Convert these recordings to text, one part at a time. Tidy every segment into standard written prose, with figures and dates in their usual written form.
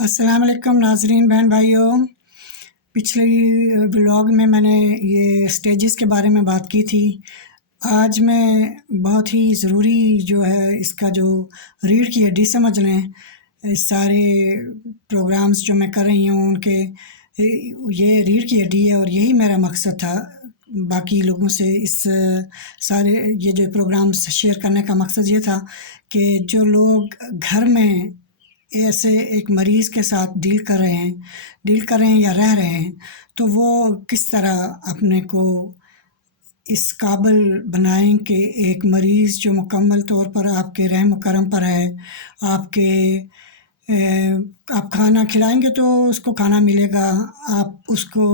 السلام علیکم ناظرین بہن بھائیوں، پچھلی ولاگ میں نے یہ سٹیجز کے بارے میں بات کی تھی۔ آج میں بہت ہی ضروری جو ہے اس کا جو ریڑھ کی ہڈی سمجھ لیں، اس سارے پروگرامز جو میں کر رہی ہوں ان کے یہ ریڑھ کی ہڈی ہے، اور یہی میرا مقصد تھا باقی لوگوں سے اس سارے یہ جو پروگرامز شیئر کرنے کا مقصد یہ تھا کہ جو لوگ گھر میں ایسے ایک مریض کے ساتھ ڈیل کر رہے ہیں یا رہ رہے ہیں، تو وہ کس طرح اپنے کو اس قابل بنائیں کہ ایک مریض جو مکمل طور پر آپ کے رحم و کرم پر ہے، آپ کھانا کھلائیں گے تو اس کو کھانا ملے گا، آپ اس کو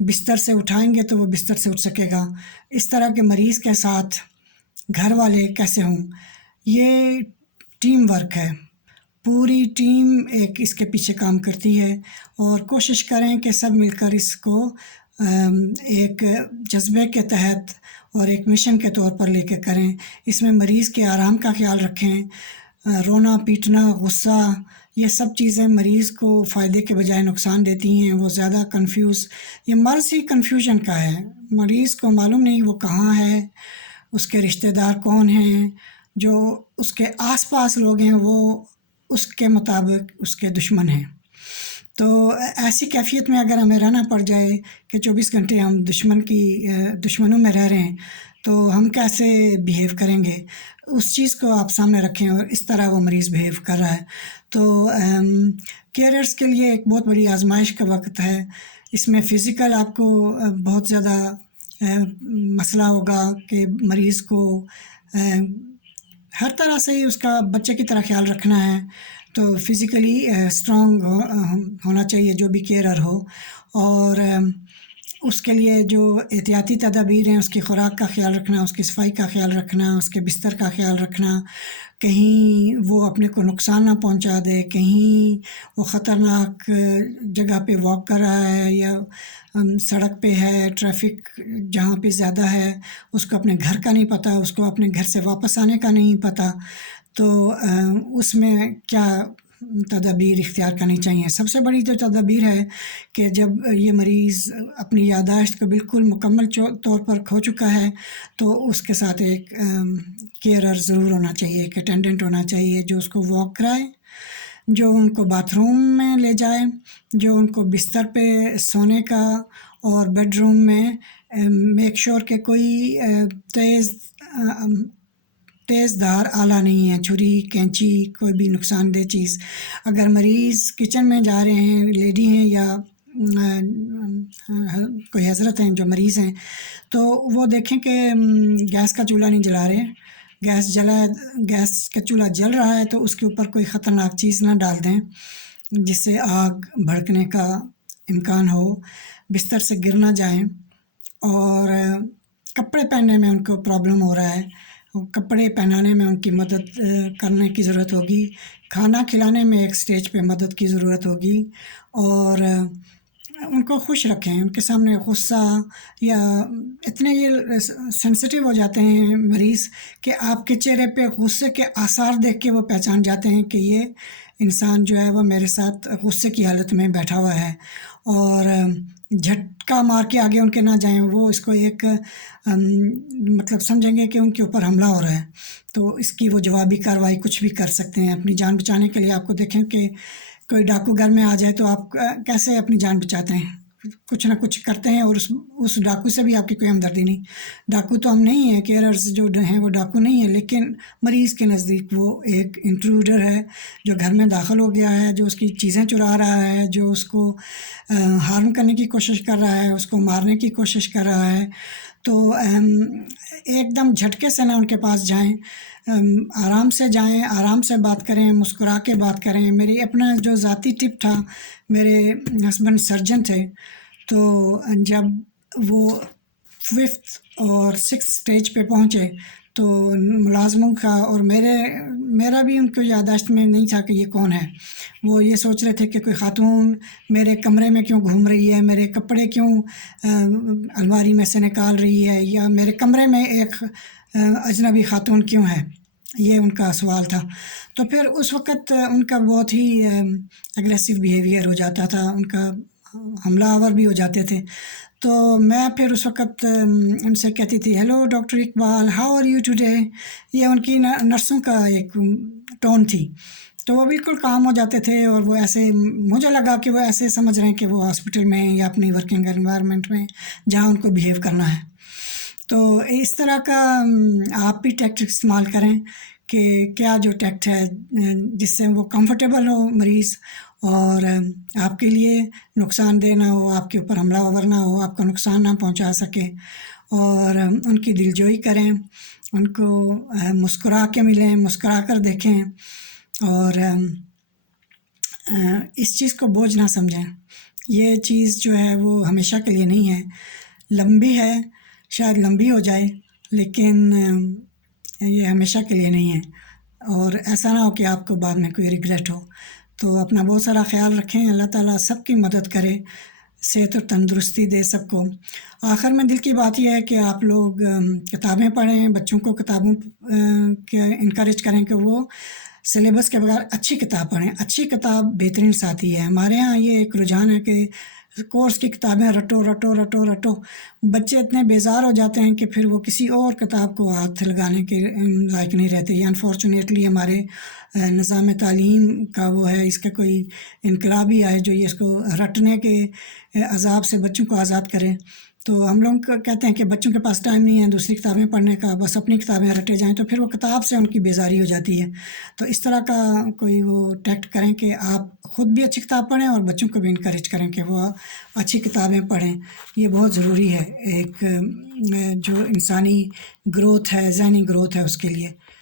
بستر سے اٹھائیں گے تو وہ بستر سے اٹھ سکے گا۔ اس طرح کے مریض کے ساتھ گھر والے کیسے ہوں، یہ ٹیم ورک ہے۔ پوری ٹیم ایک اس کے پیچھے کام کرتی ہے، اور کوشش کریں کہ سب مل کر اس کو ایک جذبے کے تحت اور ایک مشن کے طور پر لے کے کریں۔ اس میں مریض کے آرام کا خیال رکھیں۔ رونا پیٹنا غصہ یہ سب چیزیں مریض کو فائدے کے بجائے نقصان دیتی ہیں۔ وہ زیادہ یہ مرض ہی کنفیوژن کا ہے۔ مریض کو معلوم نہیں وہ کہاں ہے، اس کے رشتہ دار کون ہیں، جو اس کے آس پاس لوگ ہیں وہ اس کے مطابق اس کے دشمن ہیں۔ تو ایسی کیفیت میں اگر ہمیں رہنا پڑ جائے کہ 24 گھنٹے ہم دشمنوں میں رہ رہے ہیں، تو ہم کیسے بیہیو کریں گے؟ اس چیز کو آپ سامنے رکھیں، اور اس طرح وہ مریض بیہیو کر رہا ہے تو کیئررز کے لیے ایک بہت بڑی آزمائش کا وقت ہے۔ اس میں فزیکل آپ کو بہت زیادہ مسئلہ ہوگا کہ مریض کو ہر طرح سے اس کا بچے کی طرح خیال رکھنا ہے، تو فزیکلی اسٹرانگ ہونا چاہیے جو بھی کیئرر ہو، اور اس کے لیے جو احتیاطی تدابیر ہیں، اس کی خوراک کا خیال رکھنا، اس کی صفائی کا خیال رکھنا، اس کے بستر کا خیال رکھنا، کہیں وہ اپنے کو نقصان نہ پہنچا دے، کہیں وہ خطرناک جگہ پہ واک کر رہا ہے یا سڑک پہ ہے، ٹریفک جہاں پہ زیادہ ہے، اس کو اپنے گھر کا نہیں پتہ، اس کو اپنے گھر سے واپس آنے کا نہیں پتہ، تو اس میں کیا تدابیر اختیار کرنی چاہیے۔ سب سے بڑی جو تدابیر ہے کہ جب یہ مریض اپنی یادداشت کو بالکل مکمل طور پر کھو چکا ہے، تو اس کے ساتھ ایک کیئرر ضرور ہونا چاہیے، ایک اٹینڈنٹ ہونا چاہیے جو اس کو واک کرائے، جو ان کو باتھ روم میں لے جائے، جو ان کو بستر پہ سونے کا اور بیڈ روم میں میک شور کہ کوئی تیز دھار آلہ نہیں ہے، چھری کینچی کوئی بھی نقصان دہ چیز۔ اگر مریض کچن میں جا رہے ہیں، لیڈی ہیں یا کوئی حضرت ہیں جو مریض ہیں، تو وہ دیکھیں کہ گیس کا چولہا نہیں جلا رہے، گیس کا چولہا جل رہا ہے تو اس کے اوپر کوئی خطرناک چیز نہ ڈال دیں جس سے آگ بھڑکنے کا امکان ہو، بستر سے گر نہ جائیں، اور کپڑے پہننے میں ان کو پرابلم ہو رہا ہے، کپڑے پہنانے میں ان کی مدد کرنے کی ضرورت ہوگی، کھانا کھلانے میں ایک سٹیج پہ مدد کی ضرورت ہوگی، اور ان کو خوش رکھیں، ان کے سامنے غصہ یا اتنے یہ سینسٹیو ہو جاتے ہیں مریض کہ آپ کے چہرے پہ غصے کے آثار دیکھ کے وہ پہچان جاتے ہیں کہ یہ انسان جو ہے وہ میرے ساتھ غصے کی حالت میں بیٹھا ہوا ہے، اور جھٹکا مار کے آگے ان کے نہ جائیں، وہ اس کو ایک مطلب سمجھیں گے کہ ان کے اوپر حملہ ہو رہا ہے، تو اس کی وہ جوابی کارروائی کچھ بھی کر سکتے ہیں اپنی جان بچانے کے لیے۔ آپ کو دیکھیں کہ کوئی ڈاکو گھر میں آ جائے تو آپ کیسے اپنی جان بچاتے ہیں؟ کچھ نہ کچھ کرتے ہیں، اور اس ڈاکو سے بھی آپ کی کوئی ہمدردی نہیں۔ ڈاکو تو ہم نہیں ہیں، کیئررز جو ہیں وہ ڈاکو نہیں ہیں، لیکن مریض کے نزدیک وہ ایک انٹروڈر ہے جو گھر میں داخل ہو گیا ہے، جو اس کی چیزیں چرا رہا ہے، جو اس کو ہارم کرنے کی کوشش کر رہا ہے، اس کو مارنے کی کوشش کر رہا ہے۔ تو ایک دم جھٹکے سے نہ ان کے پاس جائیں، آرام سے جائیں، آرام سے بات کریں، مسکرا کے بات کریں۔ میری اپنا جو ذاتی ٹپ تھا، میرے ہسبینڈ سرجن تھے، تو جب وہ 5th اور 6th سٹیج پہ پہنچے تو ملازموں کا اور میرا بھی ان کو یادداشت میں نہیں تھا کہ یہ کون ہے۔ وہ یہ سوچ رہے تھے کہ کوئی خاتون میرے کمرے میں کیوں گھوم رہی ہے، میرے کپڑے کیوں الماری میں سے نکال رہی ہے، یا میرے کمرے میں ایک اجنبی خاتون کیوں ہے۔ یہ ان کا سوال تھا. تو پھر اس وقت ان کا بہت ہی اگریسو بیہیویئر ہو جاتا تھا، ان کا حملہ آور بھی ہو جاتے تھے. تو میں پھر اس وقت ان سے کہتی تھی hello doctor Iqbal, how are you today. یہ ان کی نرسوں کا ایک ٹون تھی. تو وہ بالکل کام ہو جاتے تھے، اور وہ ایسے، مجھے لگا کہ وہ ایسے سمجھ رہے ہیں کہ وہ ہاسپٹل میں یا اپنی ورکنگ انوائرمنٹ میں جہاں ان کو بیہیو کرنا ہے. تو اس طرح کا آپ بھی ٹیکٹ استعمال کریں کہ کیا جو ٹیکٹ ہے جس سے وہ کمفرٹیبل ہو مریض، اور آپ کے لیے نقصان دہ نہ ہو، آپ کے اوپر حملہ آور نہ ہو، آپ کو نقصان نہ پہنچا سکے. اور ان کی دلجوئی کریں، ان کو مسکرا کے ملیں، مسکرا کر دیکھیں، اور اس چیز کو بوجھ نہ سمجھیں. یہ چیز جو ہے وہ ہمیشہ کے لیے نہیں ہے، لمبی ہے، شاید لمبی ہو جائے، لیکن یہ ہمیشہ کے لیے نہیں ہے. اور ایسا نہ ہو کہ آپ کو بعد میں کوئی ریگریٹ ہو. تو اپنا بہت سارا خیال رکھیں. اللہ تعالیٰ سب کی مدد کرے، صحت اور تندرستی دے سب کو. آخر میں دل کی بات یہ ہے کہ آپ لوگ کتابیں پڑھیں، بچوں کو کتابوں کے انکریج کریں کہ وہ سلیبس کے بغیر اچھی کتاب پڑھیں. اچھی کتاب بہترین ساتھی ہے. ہمارے ہاں یہ ایک رجحان ہے کہ کورس کی کتابیں رٹو رٹو رٹو رٹو. بچے اتنے بیزار ہو جاتے ہیں کہ پھر وہ کسی اور کتاب کو ہاتھ لگانے کے لائق نہیں رہتے. یہ انفارچونیٹلی ہمارے نظام تعلیم کا وہ ہے، اس کا کوئی انقلاب ہی آئے جو یہ اس کو رٹنے کے عذاب سے بچوں کو آزاد کرے. تو ہم لوگ کہتے ہیں کہ بچوں کے پاس ٹائم نہیں ہے دوسری کتابیں پڑھنے کا، بس اپنی کتابیں رٹے جائیں، تو پھر وہ کتاب سے ان کی بیزاری ہو جاتی ہے. تو اس طرح کا کوئی وہ ٹیکٹ کریں کہ آپ خود بھی اچھی کتاب پڑھیں اور بچوں کو بھی انکریج کریں کہ وہ اچھی کتابیں پڑھیں. یہ بہت ضروری ہے ایک جو انسانی گروتھ ہے، ذہنی گروتھ ہے، اس کے لیے.